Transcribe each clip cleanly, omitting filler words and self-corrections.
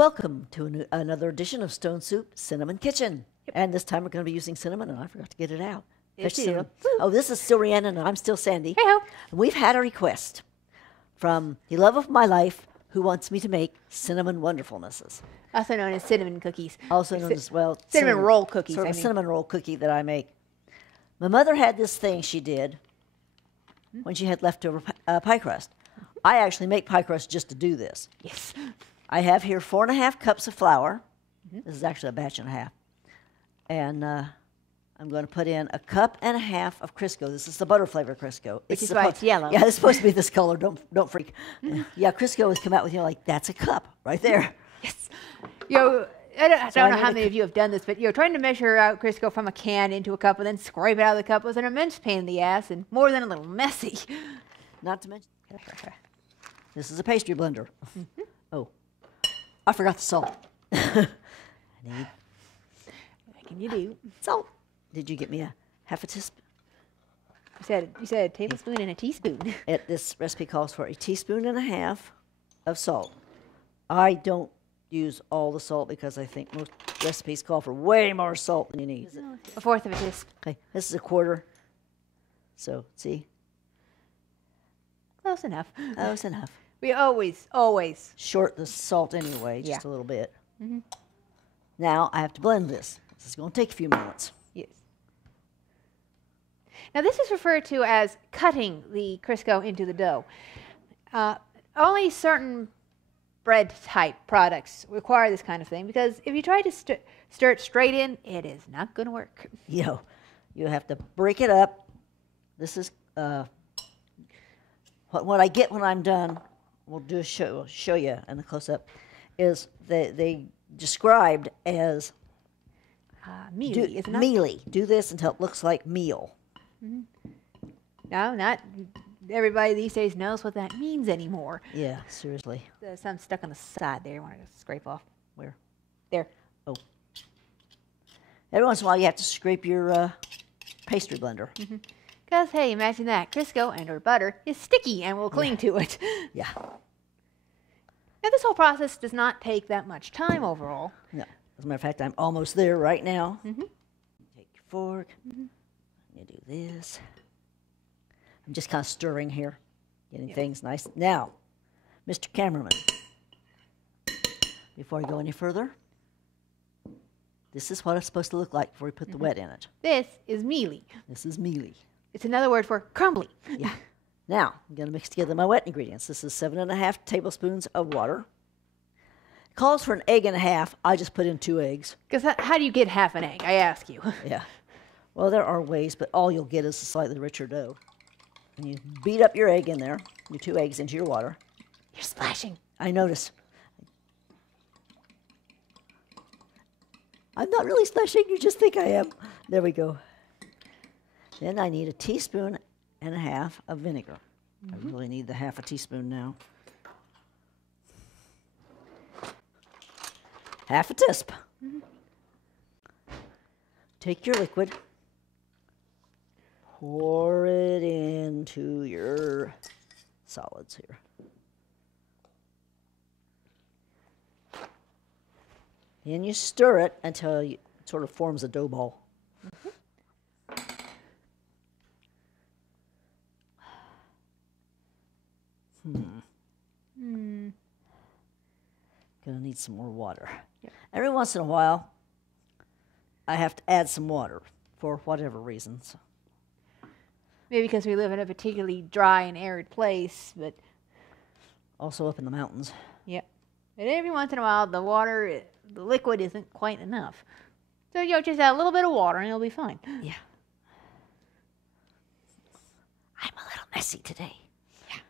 Welcome to another edition of Stone Soup Cinnamon Kitchen. Yep. And this time we're going to be using cinnamon, and I forgot to get it out. Yes, Fresh you cinnamon. do. Oh, this is still Rhiannon, and I'm still Sandy. Hey-ho. And we've had a request from the love of my life who wants me to make cinnamon wonderfulnesses. Also known as cinnamon cookies. Also known as, well, cinnamon roll cookies, Sort of I a mean. cinnamon roll cookie that I make. My mother had this thing she did when she had leftover pie crust. I actually make pie crust just to do this. Yes. I have here 4.5 cups of flour. This is actually a batch and a half. And I'm going to put in 1.5 cups of Crisco. This is the butter flavor Crisco. Which is why it's yellow. Yeah, it's supposed to be this color. Don't freak. Yeah, Crisco has come out with, like, that's a cup right there. Yes. I don't So I know need how a many of you have done this, but trying to measure out Crisco from a can into a cup and then scrape it out of the cup was an immense pain in the ass and more than a little messy. Not to mention, this is a pastry blender. Oh, I forgot the salt. I need What can you do? salt. Did you get me a half a teaspoon? You said a tablespoon and a teaspoon. This recipe calls for 1.5 teaspoons of salt. I don't use all the salt because I think most recipes call for way more salt than you need. 1/4 of a teaspoon. Okay, this is 1/4. So, see? Close enough. Oh, it's enough. We always Short the salt anyway, just a little bit. Now, I have to blend this. This is going to take a few moments. Yes. Now this is referred to as cutting the Crisco into the dough. Only certain bread type products require this kind of thing because if you try to stir it straight in, it is not going to work. You have to break it up. This is what I get when I'm done. We'll do show you in the close up. Is they described as Mealy, isn't it? mealy. Do this until it looks like meal. No, not everybody these days knows what that means anymore. Yeah, seriously. There's some stuck on the side there. I want to scrape off. Where? There. Oh. Every once in a while, you have to scrape your pastry blender. Because, hey, imagine that. Crisco and or butter is sticky and will cling to it. Yeah. Now, this whole process does not take that much time overall. No. As a matter of fact, I'm almost there right now. Take your fork. You do this. I'm just kind of stirring here, getting things nice. Now, Mr. Cameraman, before I go any further, this is what it's supposed to look like before we put the wet in it. This is mealy. This is mealy. It's another word for crumbly. Yeah. Now, I'm going to mix together my wet ingredients. This is 7.5 tablespoons of water. It calls for 1.5 eggs. I just put in 2 eggs. Because how do you get half an egg, I ask you? Yeah. Well, there are ways, but all you'll get is a slightly richer dough. And you beat up your egg in there, your 2 eggs into your water. You're splashing. I notice. I'm not really splashing, you just think I am. There we go. Then I need 1.5 teaspoons of vinegar. I really need the 1/2 teaspoon now. 1/2 teaspoon. Take your liquid, pour it into your solids here. And you stir it until it sort of forms a dough ball. Gonna need some more water. Yep. Every once in a while, I have to add some water for whatever reasons. Maybe because we live in a particularly dry and arid place, but Also up in the mountains. yep. But every once in a while, the liquid isn't quite enough. So just add a little bit of water and it'll be fine. Yeah. I'm a little messy today. Yeah.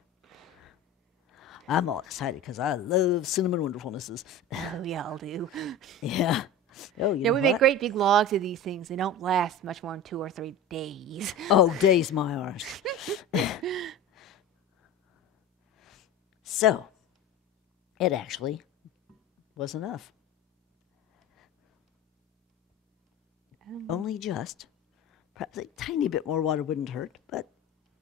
I'm all excited because I love Cinnamon Wonderfulnesses. Oh, we all do. Yeah. Oh, you Yeah, know we make what? great big logs of these things. They don't last much more than 2 or 3 days. Oh, days my arse. So, it actually was enough. Only just. Perhaps a tiny bit more water wouldn't hurt, but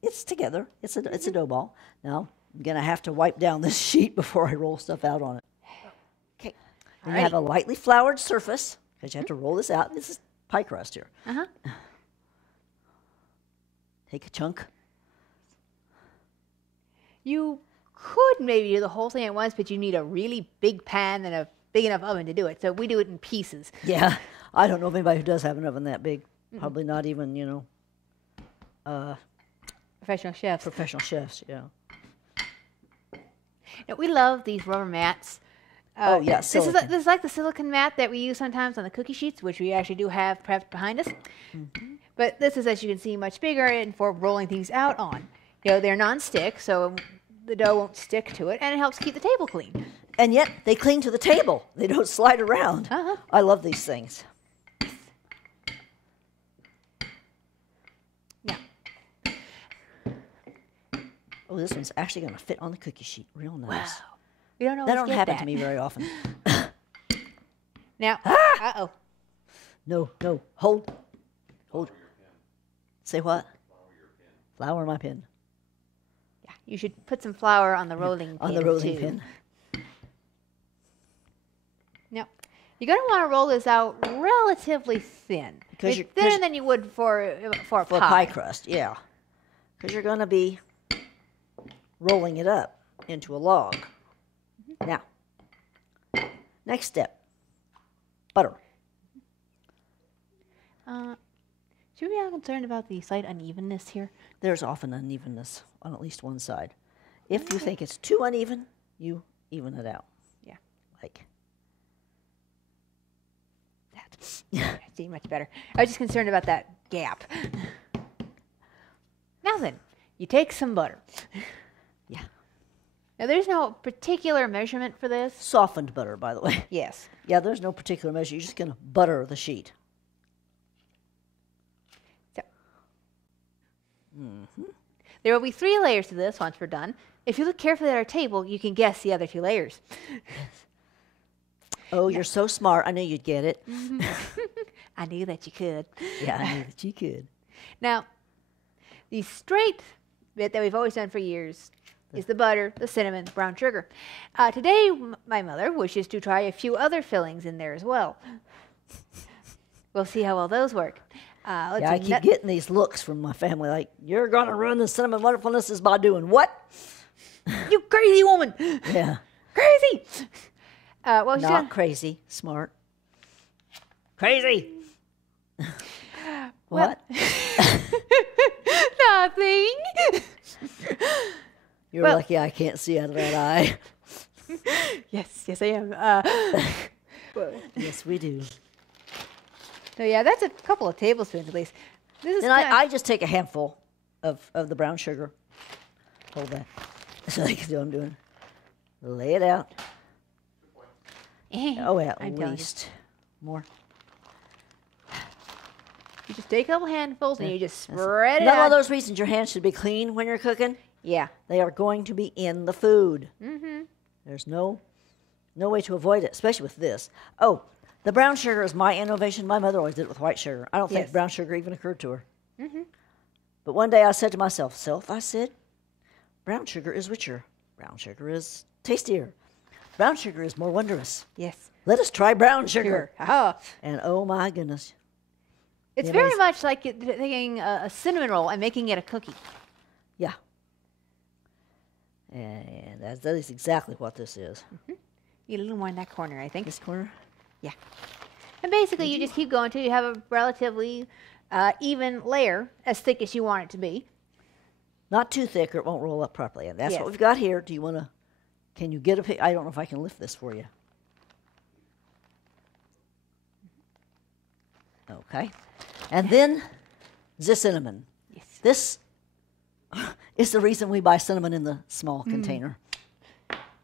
it's together. It's a dough ball. Now, I'm going to have to wipe down this sheet before I roll stuff out on it. Okay. And you have a lightly floured surface because you have to roll this out. This is pie crust here. Uh-huh. Take a chunk. You could maybe do the whole thing at once, but you need a really big pan and a big enough oven to do it. So we do it in pieces. Yeah. I don't know of anybody who does have an oven that big. Probably not even, Professional chefs. professional chefs, yeah. Now, we love these rubber mats. Oh, yeah, This is silicone. this is like the silicone mat that we use sometimes on the cookie sheets, which we actually do have prepped behind us. But this is, as you can see, much bigger and for rolling things out on. They're non-stick, so the dough won't stick to it, and it helps keep the table clean. And yet they cling to the table. They don't slide around. Uh-huh. I love these things. Yeah. Oh, this one's actually going to fit on the cookie sheet. Real nice. Wow. You don't That always don't get happen that. to me very often. Now, uh-oh. No, hold. Say what? Flour my pin. Yeah, you should put some flour on the rolling pin, On the rolling too. pin. Now, you're going to want to roll this out relatively thin. Because It's you're- thinner 'cause- than you would for a For pie. pie crust, yeah. Because you're going to be rolling it up into a log. Now, next step, butter. Should we be concerned about the slight unevenness here? There's often unevenness on at least one side. If you think it's too uneven, you even it out. Yeah. Like, That. I see, much better. I was just concerned about that gap. Now then, you take some butter. yeah. Now, there's no particular measurement for this. Softened butter, by the way. Yes. Yeah, there's no particular measure. You're just going to butter the sheet. So, there will be 3 layers to this once we're done. If you look carefully at our table, you can guess the other 2 layers. Oh, you're so smart. I knew you'd get it. I knew that you could. Yeah, I knew that you could. Now, the straight bit that we've always done for years is the butter, the cinnamon, brown sugar. Today, my mother wishes to try a few other fillings in there as well. We'll see how well those work. Let's Yeah, I see, keep getting these looks from my family like, you're going to ruin the Cinnamon Wonderfulness is by doing what? You crazy woman! Yeah. Crazy! Well, she's Not gonna- crazy, smart. Crazy! Well- What? Nothing. You're well- lucky I can't see out of that eye. Yes, I am. Yes, we do. So yeah, that's a couple of tablespoons at least. This is And I just take a handful of the brown sugar. Hold that. So I can do what I'm doing. Lay it out. Oh, at I'm telling you. least. More. You just take a couple handfuls and you just spread it None out. of those reasons your hands should be clean when you're cooking. Yeah. They are going to be in the food. Mm-hmm. There's no way to avoid it, especially with this. Oh, the brown sugar is my innovation. My mother always did it with white sugar. I don't think Yes. brown sugar even occurred to her. Mm-hmm. But one day I said to myself, I said, brown sugar is richer. Brown sugar is tastier. Brown sugar is more wondrous. Yes. Let us try brown sugar. Oh, And oh my goodness. it's Yeah, very amazing. much like taking a cinnamon roll and making it a cookie. Yeah. And that is exactly what this is. Need a little more in that corner, I think. This corner? Yeah. And basically, you just keep going until you have a relatively even layer, as thick as you want it to be. Not too thick or it won't roll up properly. And that's Yes. what we've got here. Do you want to, can you get a pic? I don't know if I can lift this for you. Okay. And then the cinnamon. Yes. This is the reason we buy cinnamon in the small container.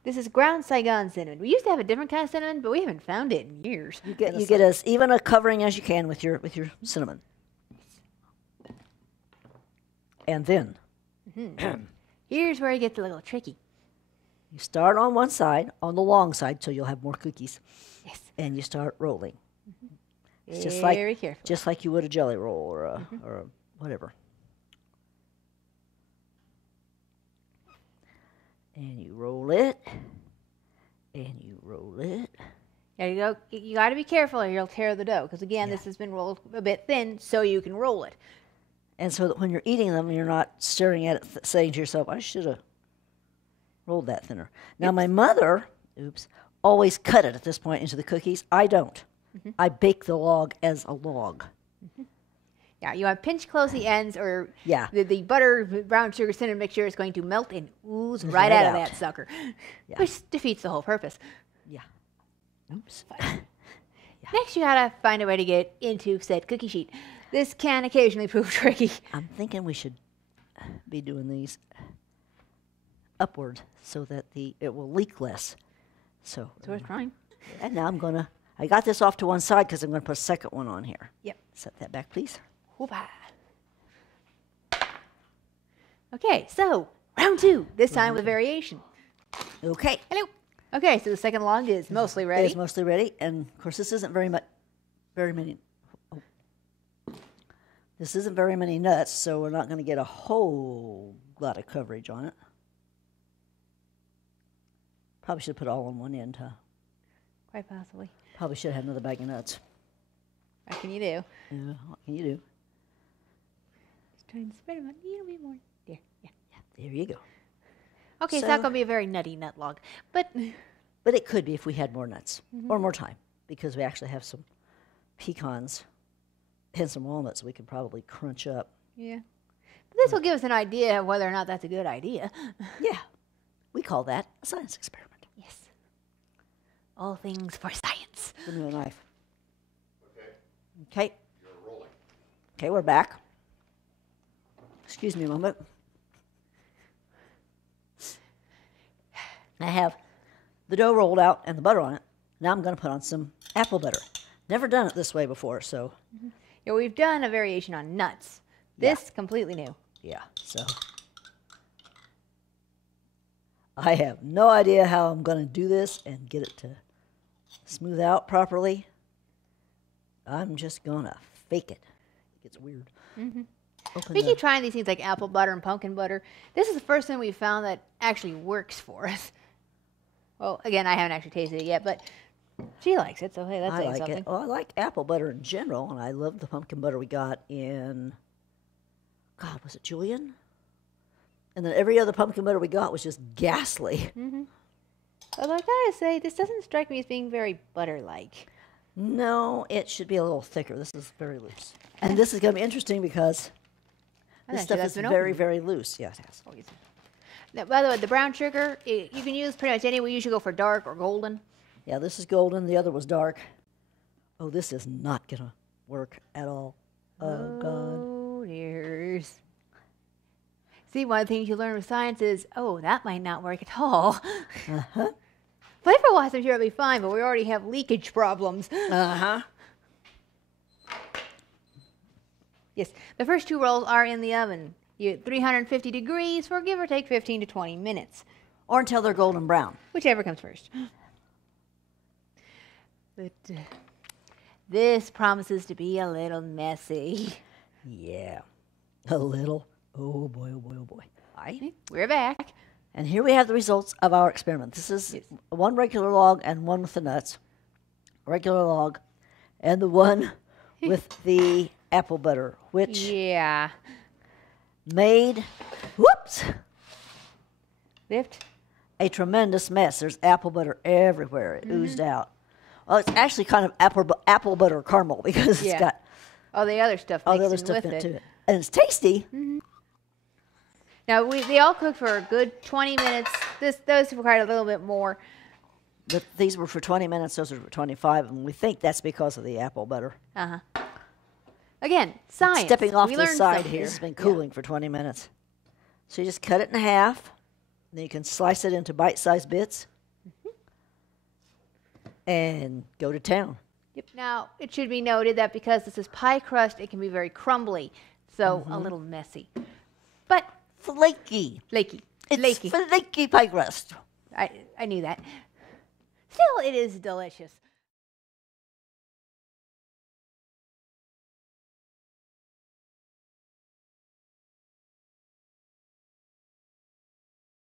This is ground Saigon cinnamon. We used to have a different kind of cinnamon, but we haven't found it in years. You get as even a covering as you can with your cinnamon. And then Here's where it gets a little tricky. you start on one side, on the long side, so you'll have more cookies. Yes. And you start rolling. It's just Very careful. just like you would a jelly roll or a whatever. And you roll it, and you roll it. There you go. You got to be careful or you'll tear the dough. Because again, this has been rolled a bit thin so you can roll it. And so that when you're eating them, you're not staring at it saying to yourself, I should have rolled that thinner. Now, my mother, always cut it at this point into the cookies. I don't. I bake the log as a log. Yeah, you want to pinch close the ends or the butter, brown sugar, cinnamon mixture is going to melt and ooze right out of that sucker, which defeats the whole purpose. Yeah. Oops. Next, you got to find a way to get into said cookie sheet. This can occasionally prove tricky. I'm thinking we should be doing these upward so that it will leak less. So it's worth trying. And now I got this off to one side because I'm going to put a second one on here. Yep. Set that back, please. Hoo-bah. Okay, so round 2, this time with variation. Okay. Hello. Okay, so the second log is mostly ready. It's mostly ready, and of course this isn't very many. This isn't very many nuts, so we're not going to get a whole lot of coverage on it. Probably should put all on one end, huh? Quite possibly. Probably should have another bag of nuts. What can you do? Yeah, what can you do? Just trying to spread them out a little bit more. There, yeah. There you go. Okay, it's not going to be a very nutty nut log, but it could be if we had more nuts or more time, because we actually have some pecans and some walnuts we could probably crunch up. Yeah. But this will give us an idea of whether or not that's a good idea. Yeah. We call that a science experiment. Yes. All things for science. Give me a knife. Okay. Okay. You're rolling. Okay, we're back. Excuse me a moment. I have the dough rolled out and the butter on it. Now I'm going to put on some apple butter. Never done it this way before, so. Yeah, we've done a variation on nuts. This completely new. Yeah, so. I have no idea how I'm going to do this and get it to smooth out properly. I'm just going to fake it. It gets weird. We keep trying these things like apple butter and pumpkin butter. This is the first thing we've found that actually works for us. Well, again, I haven't actually tasted it yet, but she likes it, so hey, that's saying something. It. Well, I like apple butter in general, and I love the pumpkin butter we got in, God, was it Julian? And then every other pumpkin butter we got was just ghastly. Although I gotta say, this doesn't strike me as being very butter-like. No, it should be a little thicker. This is very loose. And this is going to be interesting because this stuff is very, very loose. Yeah, it has. Now, by the way, the brown sugar, you can use pretty much any. We usually go for dark or golden. Yeah, this is golden. The other was dark. Oh, this is not going to work at all. Oh, God. Oh, dears. See, one of the things you learn with science is, oh, that might not work at all. Flavor-wise, I'm sure it'll be fine, but we already have leakage problems. Yes, the first 2 rolls are in the oven. 350 degrees for give or take 15 to 20 minutes. Or until they're golden brown. Whichever comes first. But this promises to be a little messy. Yeah, a little. Oh, boy, oh, boy, oh, boy. We're back. And here we have the results of our experiment. This is one regular log and one with the nuts. Regular log and the one with the apple butter, which made, Lift. a tremendous mess. There's apple butter everywhere. It oozed out. Well, it's actually kind of apple butter caramel because it's got all the other stuff all the other stuff into it. And it's tasty. Now, they all cooked for a good 20 minutes. Those required a little bit more. But these were for 20 minutes. Those were for 25. And we think that's because of the apple butter. Again, science. Stepping off the side here. It's been cooling for 20 minutes. So you just cut it in half. Then you can slice it into bite-sized bits. And go to town. Now, it should be noted that because this is pie crust, it can be very crumbly. So a little messy. But flaky. It's flaky pie crust. I knew that. Still, it is delicious.